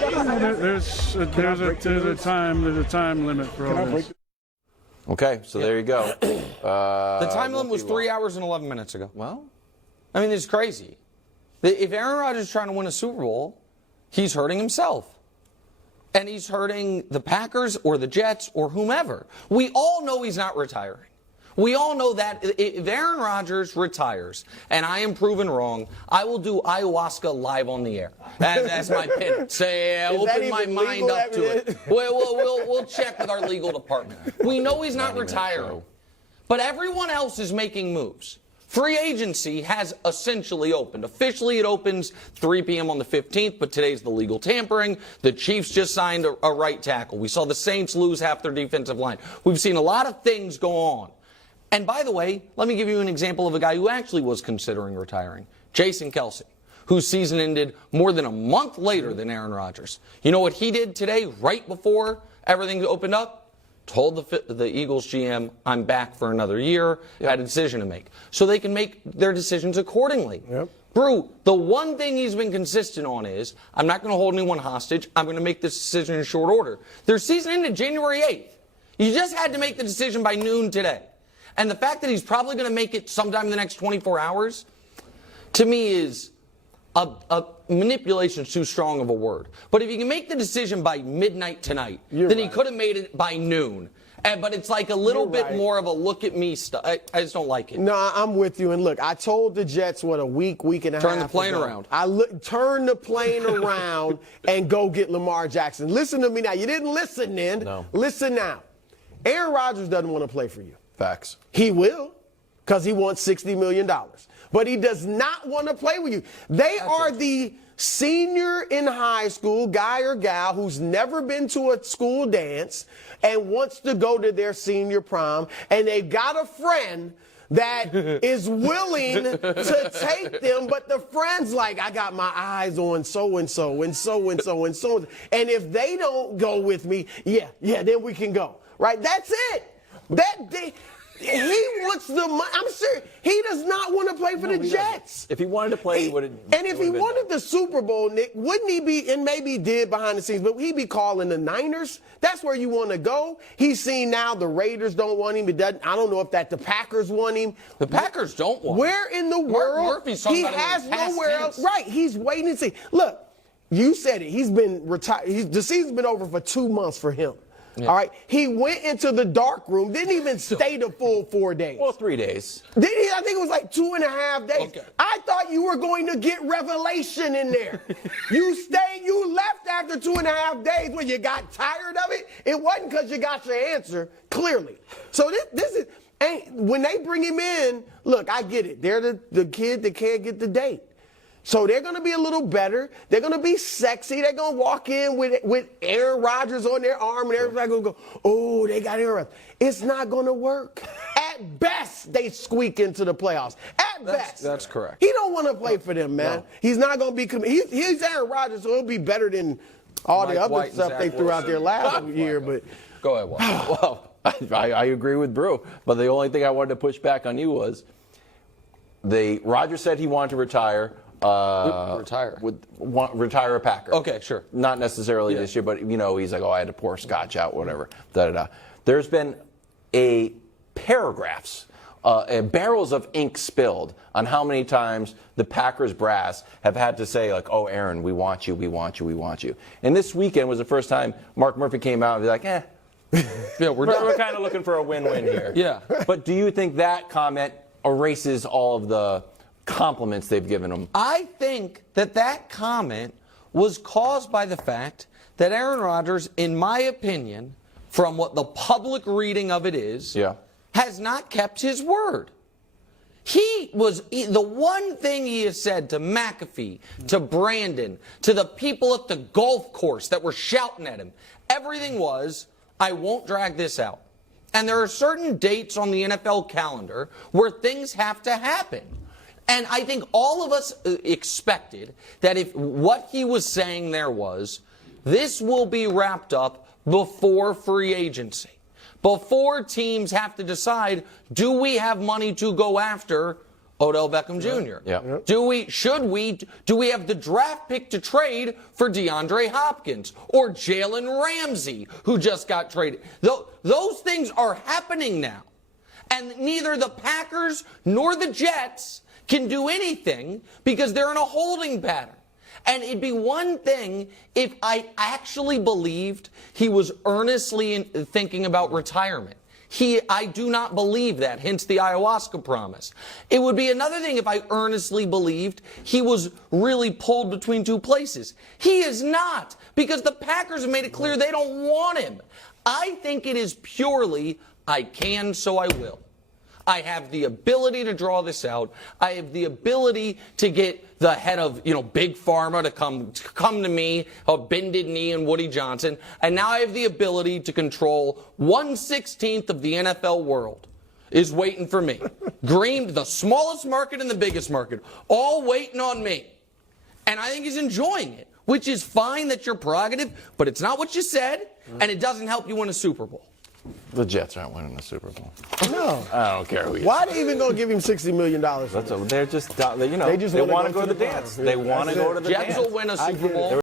There's a time limit for all this. Okay, so there you go. The time limit was 3 hours and 11 minutes ago. Well, I mean, it's crazy. If Aaron Rodgers is trying to win a Super Bowl, he's hurting himself. And he's hurting the Packers or the Jets or whomever. We all know he's not retiring. We all know that if Aaron Rodgers retires and I am proven wrong, I will do ayahuasca live on the air. That's my pin. Say, open my mind up to it. We'll check with our legal department. We know he's not retiring. But everyone else is making moves. Free agency has essentially opened. Officially, it opens 3 p.m. on the 15th, but today's the legal tampering. The Chiefs just signed a right tackle. We saw the Saints lose half their defensive line. We've seen a lot of things go on. And by the way, let me give you an example of a guy who actually was considering retiring. Jason Kelce, whose season ended more than a month later than Aaron Rodgers. You know what he did today, right before everything opened up? Told the Eagles GM, I'm back for another year, had a decision to make. So they can make their decisions accordingly. Yep. Brew, the one thing he's been consistent on is, I'm not going to hold anyone hostage. I'm going to make this decision in short order. Their season ended January 8th. You just had to make the decision by noon today. And the fact that he's probably going to make it sometime in the next 24 hours, to me is a manipulation too strong of a word. But if you can make the decision by midnight tonight, then he could have made it by noon. But it's like a little bit more of a look at me stuff. I just don't like it. No, I'm with you. And look, I told the Jets, a week and a half Turn the plane around. Turn the plane around and go get Lamar Jackson. Listen to me now. You didn't listen then. No. Listen now. Aaron Rodgers doesn't want to play for you. Facts. He will, because he wants $60 million. But he does not want to play with you. They are the senior in high school, guy or gal, who's never been to a school dance and wants to go to their senior prom, and they've got a friend that is willing to take them, but the friend's like, I got my eyes on so-and-so and so-and-so and so-and-so. And if they don't go with me, then we can go. Right? That's it. He wants the money. I'm serious. He does not want to play for the Jets. If he wanted to play, he would have. And if he wanted the Super Bowl, Nick, wouldn't he be, and maybe he did behind the scenes, but he'd be calling the Niners? That's where you want to go. He's seen now the Raiders don't want him. I don't know if the Packers want him. The Packers don't want him. Where in the world? He has nowhere else. Right. He's waiting to see. Look, you said it. He's been retired. The season's been over for 2 months for him. Yeah. All right. He went into the dark room, didn't even stay the full 4 days. Well, 3 days. Did he? I think it was like 2.5 days. Okay. I thought you were going to get revelation in there. You left after 2.5 days when you got tired of it. It wasn't because you got your answer, clearly. So this is, when they bring him in, look, I get it. They're the kid that can't get the date. So they're going to be a little better. They're going to be sexy. They're going to walk in with Aaron Rodgers on their arm, and everybody's going to go, oh, they got Aaron Rodgers. It's not going to work. At best, they squeak into the playoffs. At best. That's correct. He don't want to play for them, man. No. He's not going to be he's Aaron Rodgers, so he'll be better than all the other stuff they threw out there last year. But go ahead, Walt. Well, I agree with Brew, but the only thing I wanted to push back on you was Rodgers said he wanted to retire. Retire a Packer. Okay, sure. Not necessarily this year, but he's like, I had to pour scotch out, whatever. There's been paragraphs, barrels of ink spilled on how many times the Packers brass have had to say, like, oh, Aaron, we want you, we want you, we want you. And this weekend was the first time Mark Murphy came out and be like, yeah, we're kind of looking for a win-win here. Yeah. But do you think that comment erases all of the compliments they've given him? I think that comment was caused by the fact that Aaron Rodgers, in my opinion, from what the public reading of it is, has not kept his word. The one thing he has said to McAfee, to Brandon, to the people at the golf course that were shouting at him, everything was, I won't drag this out. And there are certain dates on the NFL calendar where things have to happen. And I think all of us expected that if what he was saying there was, this will be wrapped up before free agency, before teams have to decide, do we have money to go after Odell Beckham Jr. Yeah. Do we have the draft pick to trade for DeAndre Hopkins or Jalen Ramsey, who just got traded? Those things are happening now. And neither the Packers nor the Jets can do anything because they're in a holding pattern. And it'd be one thing if I actually believed he was earnestly thinking about retirement. I do not believe that, hence the ayahuasca promise. It would be another thing if I earnestly believed he was really pulled between two places. He is not, because the Packers have made it clear they don't want him. I think it is purely, I can, so I will. I have the ability to draw this out. I have the ability to get the head of, Big Pharma to come to me, a bended knee and Woody Johnson. And now I have the ability to control 1/16 of the NFL world is waiting for me. Green, the smallest market and the biggest market, all waiting on me. And I think he's enjoying it, which is fine. That's your prerogative, but it's not what you said, and it doesn't help you win a Super Bowl. The Jets aren't winning the Super Bowl. No. I don't care who you Why are they even going to give him $60 million? They're just, they want to go to the dance. They want to go to the dance. Jets will win a Super Bowl.